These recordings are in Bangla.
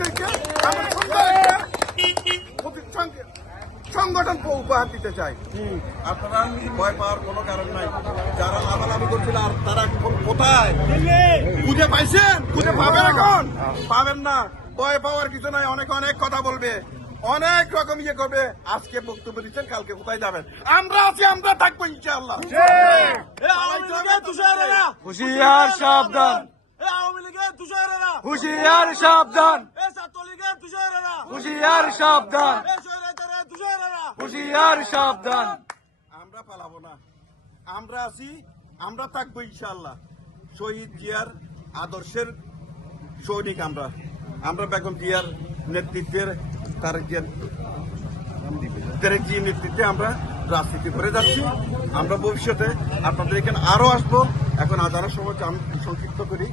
আপনাদেরকে আমরা সুন্দর একটা সংগঠন উপহার দিতে চাই। আপনারা ভয় পাওয়ার কোনো কারণ নাই। যারা লাভালাভি করছিল আর তারা এখন কোথায় খুঁজে পাইছেন? খুঁজে পাবেন? এখন পাবেন না। ভয় পাওয়ার কিছু নাই। অনেকে অনেক কথা বলবে, অনেক রকম ইয়ে করবে। আজকে বক্তব্য দিচ্ছেন, কালকে কোথায় যাবেন? আমরা আছি, আমরা থাকবো ইনশাআল্লাহ। হুঁশিয়ার সাবধান, আওয়ামী লীগের তুষারেরা, হুঁশিয়ার সাবধান, ছাত্রলীগের তুষারেরা, হুঁশিয়ার সাবধান, তুষারেরা, হুঁশিয়ার সাবধান। আমরা পালাবো না, আমরা আছি, আমরা থাকবো ইনশাআল্লাহ। শহীদ জিয়ার আদর্শের সৈনিক আমরা। আমরা বেগম জিয়ার নেতৃত্বের তারেক জিয়ার নেতৃত্বে আমরা রাজনীতি করে যাচ্ছি। আমরা ভবিষ্যতে আপনাদের এখানে আরো আসবো। এখন আজানের সময় আমি সংক্ষিপ্ত করি।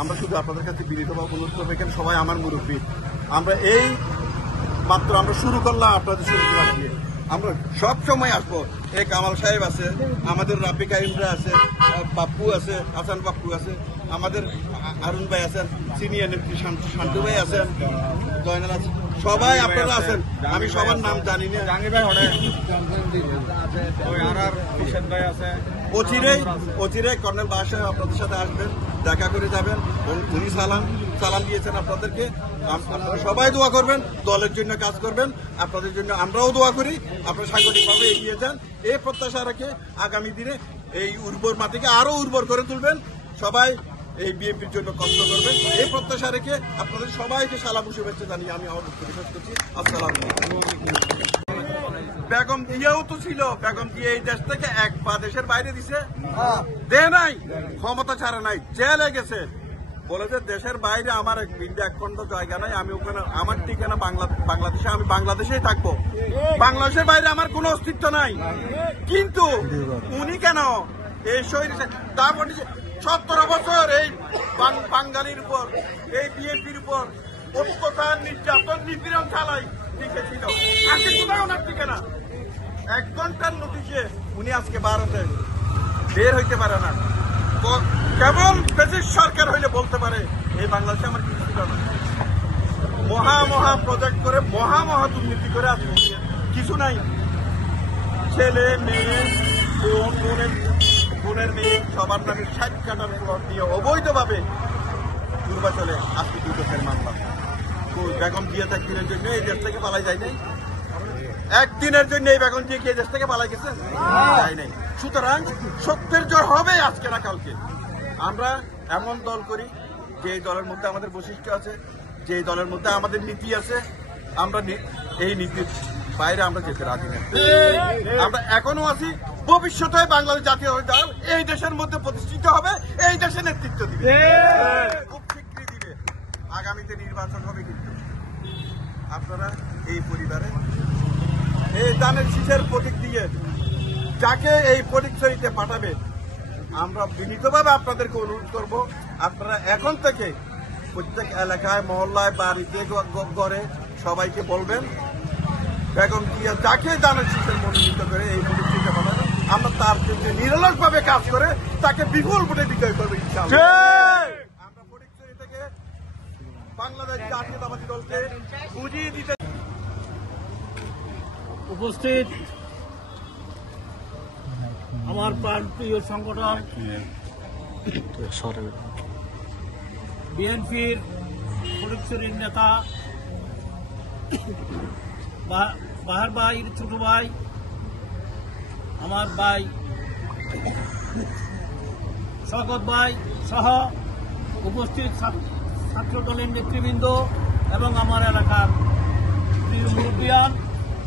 আমরা শুধু আপনাদের কাছে বিনীতভাবে অনুরোধ করবো, এখানে সবাই আমার মুরব্বী। আমরা এই মাত্র আমরা শুরু করলাম আপনাদের শুরু রাখিয়ে। আমরা সব সময় আসবো। এই কামাল সাহেব আছে, আমাদের রাফিক আইমরা আছে, বাপ্পু আছে, হাসান বাপ্পু আছে, আমাদের আরুন ভাই আছেন, সিনিয়র নেত্রী শান্তু ভাই আছেন, জয়নাল আছেন, সবাই আপনারা আছেন। আমি সবার নাম জানি না। অচিরেই কর্নেল বাদশা সাহেব আপনাদের সাথে আসবেন, দেখা করে যাবেন। উনি সালাম দিয়েছেন আপনাদেরকে। আপনারা সবাই দোয়া করবেন, দলের জন্য কাজ করবেন, আপনাদের জন্য আমরাও দোয়া করি। আপনারা সাংগঠনিকভাবে এগিয়ে যান। এই প্রত্যাশা রেখে আগামী দিনে এই উর্বর মাটিকে আরো উর্বর করে তুলবেন। সবাই এই বিএনপির জন্য কষ্ট করবেন, এই প্রত্যাশা রেখে আপনাদের সবাইকে সালাম শুভেচ্ছা জানিয়ে আমি আমার বক্তব্য শেষ করছি। আসসালাম। বেগম জিয়াও তো ছিল, বেগম জিয়া এই দেশ থেকে এক পা দেশের বাইরে দিছে, দে নাই, ক্ষমতা ছাড়া নাই, জেলে গেছে। বলে যে দেশের বাইরে আমার এক খন্ড জায়গা নাই, আমি ওখানে আমার ঠিকানা বাংলাদেশে, আমি বাংলাদেশেই থাকবো। বাংলাদেশের বাইরে আমার কোনো অস্তিত্ব নাই। কিন্তু উনি কেন এই শহীদ তারপরে 17 বছর এই বাঙালির উপর, এই বিএনপির উপর অত্যাচার, নির্যাতন, নিপীড়ন চালাই লিখেছিল। আজকে কোথাও ওনার ঠিকানা। 1 ঘন্টার নোটিশে উনি আজকে ভারতে বের হইতে পারে না। কেবল ব্রিটিশ সরকার হইলে বলতে পারে এই বাংলাদেশে আমার কিছু ছিল না। মহা প্রজেক্ট করে মহা দুর্নীতি করে আজকে কিছু নাই। ছেলে মেয়ে, বোনের মেয়ে সবার নামে 60 কাটার প্লট দিয়ে অবৈধভাবে পূর্বাচলে আজকে 2 বছরের মামলা। বেগম জিয়া একদিনের জন্য এই দেশ থেকে পালাই যায় নাই। একদিনের জন্য এই বেগম জিয়া কি এই দেশ থেকে পালাই গেছে? যায় নাই। সুতরাং সত্যের জয় হবে আজকে না কালকে। আমরা এমন দল করি যে দলের মধ্যে আমাদের বৈশিষ্ট্য আছে, যে দলের মধ্যে আমাদের নীতি আছে। আমরা এই নীতির বাইরে আমরা যেতে রাজি না। আমরা এখনো আছি। ভবিষ্যতে বাংলাদেশ জাতীয় দল এই দেশের মধ্যে প্রতিষ্ঠিত হবে, এই দেশে নেতৃত্ব দিবে, খুব শীঘ্রই দিবে। আগামীতে নির্বাচন হবে, কিন্তু আপনারা এই পরিবারে এই দানের শীষের প্রতীক দিয়ে যাকে এই পরিচয়তে পাঠাবে, আমরা বিনীতভাবে আপনাদেরকে অনুরোধ করব, আপনারা এখন থেকে প্রত্যেক এলাকায়, মহল্লায়, বাড়িতে, ঘরে সবাইকে বলবেন বেগম জিয়া যাকে দানের শীষের মনোনীত করে এই পরিচয়তে পাঠাবেন। আমরা তার জন্য নিরলসভাবে কাজ করে তাকে বিপুল ভোটে বিজয় করবো ইনশাআল্লাহ। আমরা পরিচয় থেকে বাংলাদেশ জাতীয়তাবাদী দলকে বুঝিয়ে দিতে উপস্থিত আমার প্রাণপ্রিয় সংগঠন বিএনপির ফটিকছড়ির নেতা বাহার ভাই, ছোট ভাই, আমার ভাই শওকত ভাই সহ উপস্থিত ছাত্র দলের নেতৃবৃন্দ এবং আমার এলাকার মুরব্বিয়ান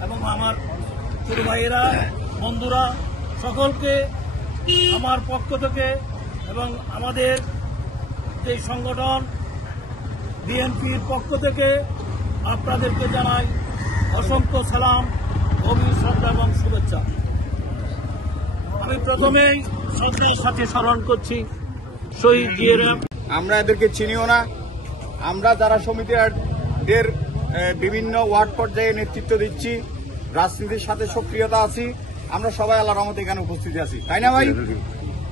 এবং আমার ছোট ভাইয়েরা, বন্ধুরা, সকলকে আমার পক্ষ থেকে এবং আমাদের যে সংগঠন বিএনপির পক্ষ থেকে আপনাদেরকে জানাই অসংখ্য সালাম, গভীর শ্রদ্ধা এবং শুভেচ্ছা। আমি প্রথমেই শ্রদ্ধার সাথে স্মরণ করছি শহীদ জিয়ারা। আমরা এদেরকে চিনিও না। আমরা যারা সমিতির বিভিন্ন ওয়ার্ড পর্যায়ে নেতৃত্ব দিচ্ছি, রাজনীতির সাথে সক্রিয়তা আছি, আমরা সবাই আল্লাহর রহমতে এখানে উপস্থিত আছি, তাই না ভাই?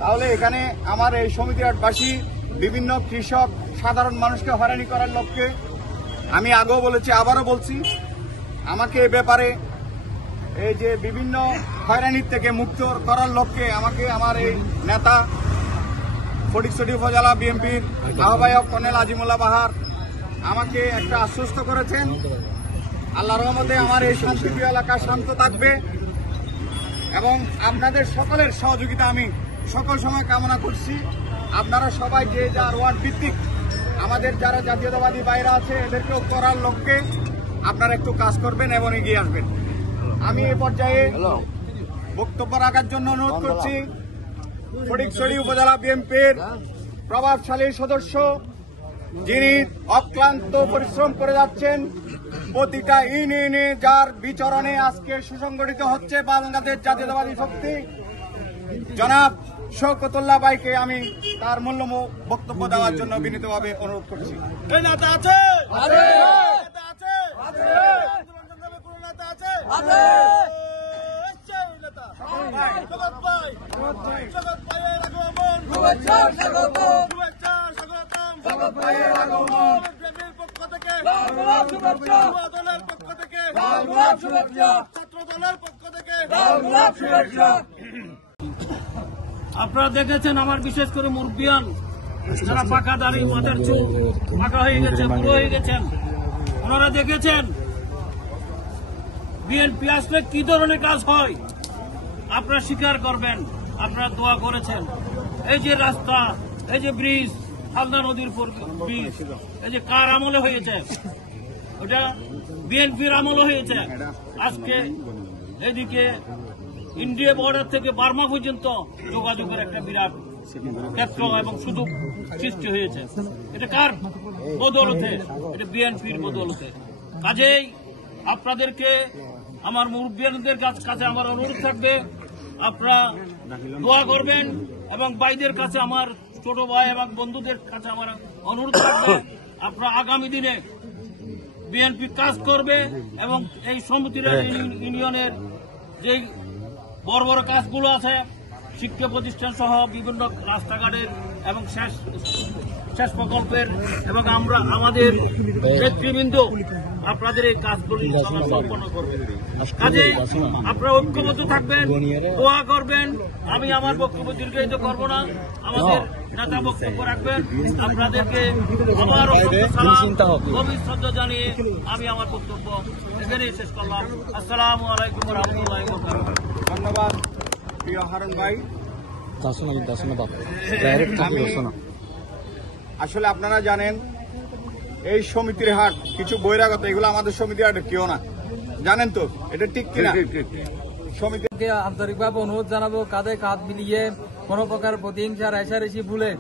তাহলে এখানে আমার এই সমিতিবাসী বিভিন্ন কৃষক, সাধারণ মানুষকে হয়রানি করার লক্ষ্যে আমি আগেও বলেছি, আবারও বলছি, আমাকে এ ব্যাপারে এই যে বিভিন্ন হয়রানির থেকে মুক্ত করার লক্ষ্যে আমাকে আমার এই নেতা ফটিকছড়ি উপজেলা বিএনপির আহ্বায়ক কর্নেল আজিমুল্লাহ বাহার আমাকে একটা আশ্বস্ত করেছেন। আল্লাহর রহমতে আমার এই শান্তিপ্রিয় এলাকা শান্ত থাকবে এবং আপনাদের সকলের সহযোগিতা আমি সকল সময় কামনা করছি। আপনারা সবাই যে যার ওয়ার্ড ভিত্তিক আমাদের যারা জাতীয়তাবাদী বাইরে আছে এদেরকেও করার লক্ষ্যে আপনারা একটু কাজ করবেন এবং এগিয়ে আসবেন। আমি এ পর্যায়ে বক্তব্য রাখার জন্য অনুরোধ করছি ফটিকছড়ি উপজেলা বিএনপির প্রভাবশালী সদস্য, যিনি অক্লান্ত পরিশ্রম করে যাচ্ছেন, প্রতিটা ইউনিয়নে যার বিচরণে আজকে সুসংগঠিত হচ্ছে বাংলাদেশ জাতীয়তাবাদী শক্তি, জনাব শওকতুল্লাহ ভাইকে আমি তার মূল্যবান বক্তব্য দেওয়ার জন্য বিনীতভাবে অনুরোধ করছি। আপনারা দেখেছেন আমার বিশেষ করে মুরব্বিয়ান যারা পাকা দাড়ি, মাথার চুল পাকা হয়ে গেছে, বুড়ো হয়ে গেছেন, ওনারা দেখেছেন বিএনপি আসলে কি ধরনের কাজ হয়। আপনারা স্বীকার করবেন, আপনারা দোয়া করেছেন। এই যে রাস্তা, এই যে ব্রিজ, হালদা নদীর উপর ব্রিজ, এই যে কার আমলে হয়েছে, ওটা বিএনপির আমলে হয়েছে। আজকে এদিকে ইন্ডিয়া বর্ডার থেকে বার্মা পর্যন্ত যোগাযোগের একটা বিরাট ক্ষেত্র এবং সুযোগ সৃষ্টি হয়েছে। এটা কার বদৌলতে? এটা বিএনপির বদৌলতে। কাজেই আপনাদেরকে, আমার মুরব্বিয়ানদের কাছে আমার অনুরোধ থাকবে, আপনারা দোয়া করবেন এবং ভাইদের কাছে, আমার ছোট ভাই এবং বন্ধুদের কাছে আমার অনুরোধ থাকবে, আপনারা আগামী দিনে বিএনপি কাজ করবে এবং এই সমিতির ইউনিয়নের যে বড় বড় কাজগুলো আছে, শিক্ষা প্রতিষ্ঠান সহ বিভিন্ন রাস্তাঘাটের এবং শেষ প্রকল্পের, এবং আমরা আমাদের নেতৃবৃন্দ আপনাদের এই কাজগুলি সম্পন্ন করবে। কাজে আপনারা ঐক্যবদ্ধ থাকবেন, দোয়া করবেন। আমি আমার বক্তব্য দীর্ঘায়িত করব না, আমাদের নেতা বক্তব্য রাখবেন। আপনাদেরকে আবার গভীর শ্রদ্ধা জানিয়ে আমি আমার বক্তব্য এখানেই শেষ করলাম। আসসালামু আলাইকুম ওয়া রাহমাতুল্লাহি ওয়া বারাকাতুহু। ধন্যবাদ প্রিয় হারুন ভাই। আসলে আপনারা জানেন এই সমিতির হাট কিছু বহিরাগত, এগুলো আমাদের সমিতির হাট কেউ না, জানেন তো? এটা ঠিক কিনা? সমিতিকে আন্তরিকভাবে অনুরোধ জানাবো, কাঁধে কাঁধ মিলিয়ে কোনো প্রকার প্রতিহিংসা রেষারেষি ভুলে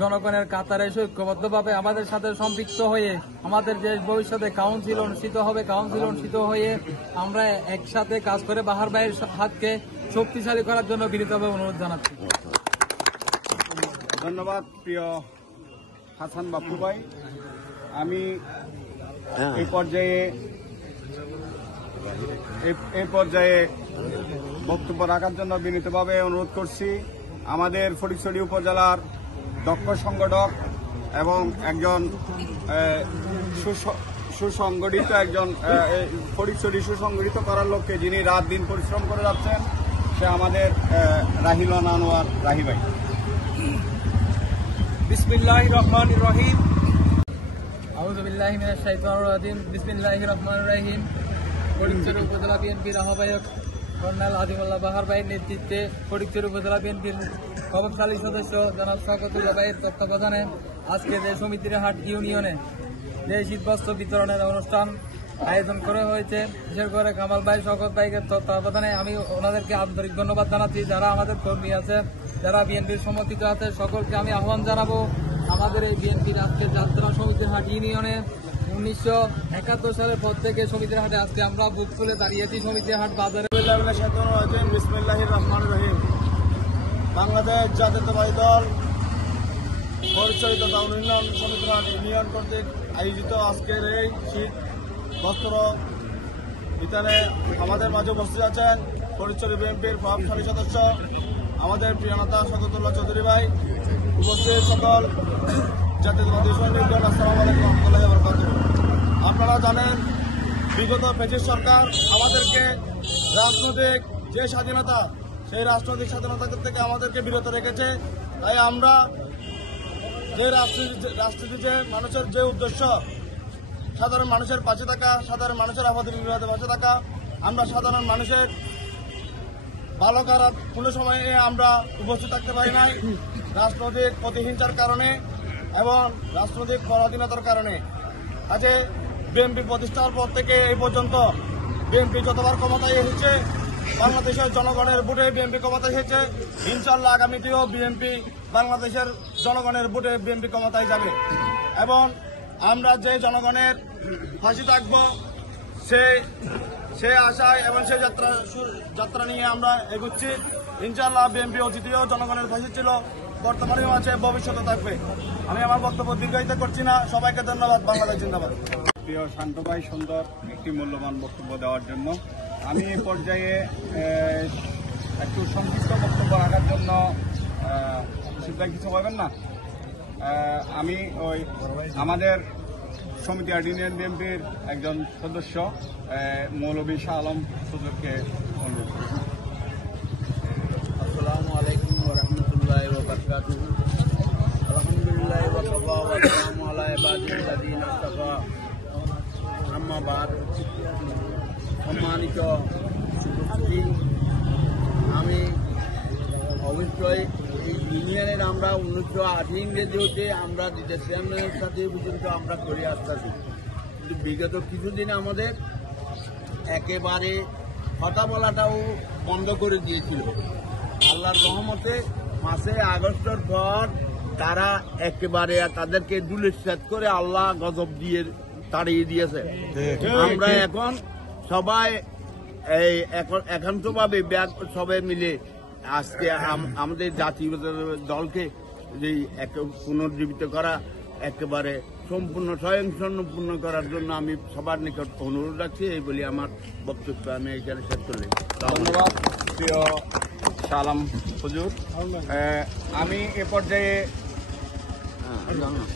জনগণের কাতারে এসে ঐক্যবদ্ধভাবে আমাদের সাথে সম্পৃক্ত হয়ে আমাদের যে ভবিষ্যতে কাউন্সিল অনুষ্ঠিত হবে, কাউন্সিল অনুষ্ঠিত হয়ে আমরা একসাথে কাজ করে বাহার ভাইয়ের হাতকে শক্তিশালী করার জন্য বিনীতভাবে অনুরোধ জানাচ্ছি। ধন্যবাদ প্রিয় হাসান বাপ্পু ভাই। আমি এই পর্যায়ে বক্তব্য রাখার জন্য বিনীতভাবে অনুরোধ করছি আমাদের ফটিকছড়ি উপজেলার দক্ষ সংগঠক এবং একজন সুসংগঠিত ফটিকছড়ি সুসংগঠিত করার লক্ষ্যে যিনি রাত দিন পরিশ্রম করে যাচ্ছেন, সে আমাদের রাহিলন আনোয়ার রাহি ভাই। বিসমিল্লাহির রহমানির রহিম। আউযু বিল্লাহি মিনাশ শাইতানির রাজিম। বিসমিল্লাহির রহমানির রহিম। ফটিকছড়ি উপজেলা বিএনপির আহ্বায়ক কর্নেল আজিমুল্লাহ বাহার ভাইয়ের নেতৃত্বে ফটিকছড়ি উপজেলা বিএনপির প্রভাবশালী সদস্য জনাব শওকতুল্লাহ ভাইয়ের তত্ত্বাবধানে আজকে যে সমিতির হাট ইউনিয়নে যে শীতবস্ত্র বিতরণের অনুষ্ঠান আয়োজন করা হয়েছে, বিশেষ করে কামাল ভাই, শওকত ভাইয়ের তত্ত্বাবধানে আমি ওনাদেরকে আন্তরিক ধন্যবাদ জানাচ্ছি। যারা আমাদের কর্মী আছে, যারা বিএনপির সমর্থিত আছে, সকলকে আমি আহ্বান জানাবো আমাদের এই বিএনপির আজকে যাত্রা সমিতির হাট ইউনিয়নে 1971 সালের পর থেকে সমিতির হাটে আজকে আমরা বুথ খুলে দাঁড়িয়েছি সমিতির হাট বাজারে। বিসমিল্লাহির রহমানির রহিম। বাংলাদেশ জাতীয়তাবাদী দল পরিচালিত টাউন উন্নয়ন সমিতির হাট ইউনিয়ন কর্তৃক আয়োজিত আজকের এই শীত বস্ত্র বিতানে আমাদের মাঝে উপস্থিত আছেন ফটিকছড়ি বিএনপির প্রভাবশালী সদস্য আমাদের প্রিয় নেতা শওকতুল্লাহ চৌধুরী ভাই, উপস্থিত সকল জাতীয়তাবাদী সৈনিকগণ, আসসালামু আলাইকুম ওয়া রাহমাতুল্লাহি ওয়া বারাকাতুহু। জানেন বিগত ফ্যাসিস্ট সরকার আমাদেরকে রাজনৈতিক যে স্বাধীনতা, সেই রাজনৈতিক স্বাধীনতা থেকে আমাদেরকে বিরত রেখেছে। তাই আমরা যে রাজনীতিতে মানুষের যে উদ্দেশ্য, সাধারণ মানুষের পাশে থাকা, সাধারণ মানুষের আপদে বিপদে পাশে থাকা, আমরা সাধারণ মানুষের ভালো খারাপ কোনো সময়ে আমরা উপস্থিত থাকতে পারি নাই রাজনৈতিক প্রতিহিংসার কারণে এবং রাজনৈতিক পরাধীনতার কারণে। আজ বিএনপি প্রতিষ্ঠার পর থেকে এই পর্যন্ত বিএনপি যতবার ক্ষমতায় এসেছে, বাংলাদেশের জনগণের ভোটে বিএনপি ক্ষমতায় এসেছে। ইনশাল্লাহ আগামীতেও বিএনপি বাংলাদেশের জনগণের ভোটে বিএনপি ক্ষমতায় যাবে এবং আমরা যে জনগণের পাশে থাকব সে আশায় এবং সেই যাত্রা নিয়ে আমরা এগুচ্ছি। ইনশাল্লাহ বিএনপি অতীতেও জনগণের পাশে ছিল, বর্তমানেও আছে, ভবিষ্যতে থাকবে। আমি আমার বক্তব্য দীর্ঘায়িত করছি না। সবাইকে ধন্যবাদ। বাংলাদেশ জিন্দাবাদ। প্রিয় শান্ত ভাই, সুন্দর একটি মূল্যবান বক্তব্য দেওয়ার জন্য আমি এই পর্যায়ে একটু সংক্ষিপ্ত বক্তব্য রাখার জন্য কিছু বলবেন না। আমি আমাদের সমিতি ইউনিয়ন বিএনপির একজন সদস্য মৌলভী শাহ আলম হুজুরকে অনুরোধ করি। আসসালামু আলাইকুম ওয়া রাহমাতুল্লাহি ওয়া বারাকাতুহু। আলহামদুলিল্লাহি ওয়া কাফা ওয়া সালামু আলা ইবাদিল্লাযিনা ইসতাফা। আম্মা বাদ। সম্মানিত উপস্থিতি, আমি অবশ্যই এই ইউনিয়নের আমরা 1980 ইংরেজি হতে আমরা দ্বিতীয় চেয়ারম্যানের সাথে পর্যন্ত আমরা করে আসতেছি। কিন্তু বিগত কিছুদিন আমাদের একেবারে কথা বলাটাও বন্ধ করে দিয়েছিল। আল্লাহর রহমতে মাসে আগস্টের পর তারা একেবারে তাদেরকে দুলিশ্বাস করে আল্লাহ গজব দিয়ে তাড়িয়ে দিয়েছে। আমরা এখন সবাই এই একান্তভাবে সবাই মিলে আজকে আমাদের জাতীয় দলকে পুনর্জীবিত করা, একেবারে সম্পূর্ণ স্বয়ংসম্পূর্ণ করার জন্য আমি সবার নিকট অনুরোধ রাখছি। এই বলি আমার বক্তব্য আমি এখানে শেষ করলাম। ধন্যবাদ প্রিয় শাহ আলম হুজুর। আমি এ পর্যায়ে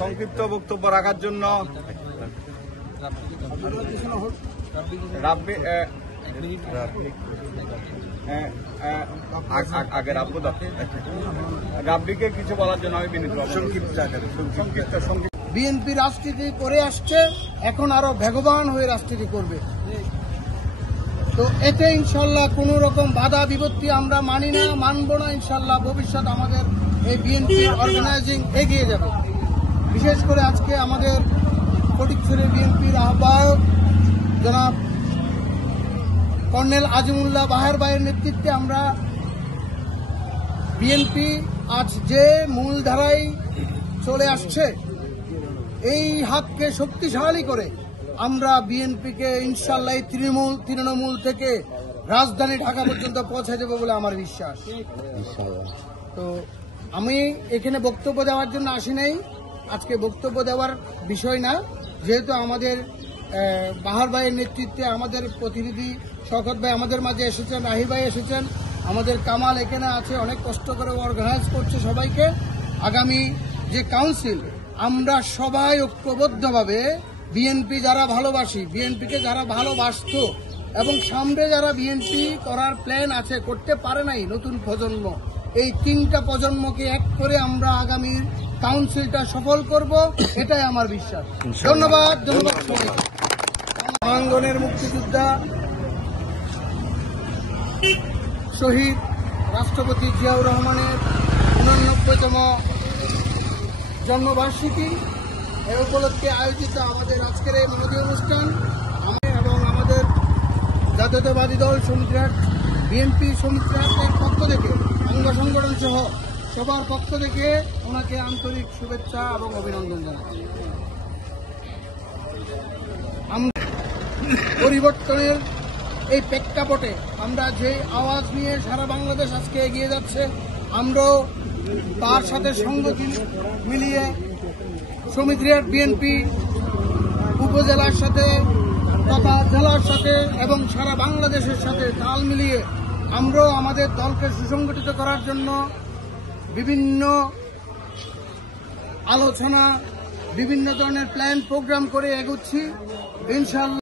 সংক্ষিপ্ত বক্তব্য রাখার জন্য রাব্বিকে কিছু বলার জন্য আমি বিনীত সংক্ষিপ্ত। বিএনপি রাজনীতি করে আসছে, এখন আরো বেগবান হয়ে রাজনীতি করবে। তো এতে ইনশাল্লাহ কোন রকম বাধা বিপত্তি আমরা মানি না, মানব না। ইনশাল্লাহ ভবিষ্যৎ আমাদের এই বিএনপির অর্গানাইজিং এগিয়ে যাবে। বিশেষ করে আজকে আমাদের ফটিকছড়ি বিএনপির আহ্বায়ক জনাব কর্নেল আজিমুল্লাহ বাহার ভাইয়ের নেতৃত্বে আমরা বিএনপি আজ যে মূলধারায় চলে আসছে, এই হাতকে শক্তিশালী করে আমরা বিএনপিকে ইনশাল্লাহ তৃণমূল থেকে রাজধানী ঢাকা পর্যন্ত পৌঁছে দেব বলে আমার বিশ্বাস। তো আমি এখানে বক্তব্য দেওয়ার জন্য আসি নাই, আজকে বক্তব্য দেওয়ার বিষয় না। যেহেতু আমাদের বাহার ভাইয়ের নেতৃত্বে আমাদের প্রতিনিধি শওকত ভাই আমাদের মাঝে এসেছেন, রাহি ভাই এসেছেন, আমাদের কামাল এখানে আছে, অনেক কষ্ট করে অর্গানাইজ করছে সবাইকে। আগামী যে কাউন্সিল, আমরা সবাই ঐক্যবদ্ধভাবে বিএনপি যারা ভালোবাসি, বিএনপিকে যারা ভালোবাসত এবং সামনে যারা বিএনপি করার প্ল্যান আছে, করতে পারে নাই নতুন প্রজন্ম, এই তিনটা প্রজন্মকে এক করে আমরা আগামী কাউন্সিলটা সফল করব, এটাই আমার বিশ্বাস। ধন্যবাদ। অঙ্গনের মুক্তিযোদ্ধা শহীদ রাষ্ট্রপতি জিয়াউর রহমানের 89তম জন্মবার্ষিকী, এ উপলক্ষে আয়োজিত আমাদের আজকের এই মহতী অনুষ্ঠান এবং আমাদের জাতীয়তাবাদী দল সমিতিরাট বিএনপি সমিতিরাটের পক্ষ থেকে, অঙ্গ সংগঠন সহ সবার পক্ষ থেকে ওনাকে আন্তরিক শুভেচ্ছা এবং অভিনন্দন জানাচ্ছি। পরিবর্তনের এই প্রেক্ষাপটে আমরা যে আওয়াজ নিয়ে সারা বাংলাদেশ আজকে এগিয়ে যাচ্ছে, আমরাও তার সাথে সংগতি মিলিয়ে সমিতিরাট বিএনপি উপজেলার সাথে তথা জেলার সাথে এবং সারা বাংলাদেশের সাথে তাল মিলিয়ে আমরাও আমাদের দলকে সুসংগঠিত করার জন্য বিভিন্ন আলোচনা বিভিন্ন ধরনের প্ল্যান প্রোগ্রাম করে এগোচ্ছি ইনশাআল্লাহ।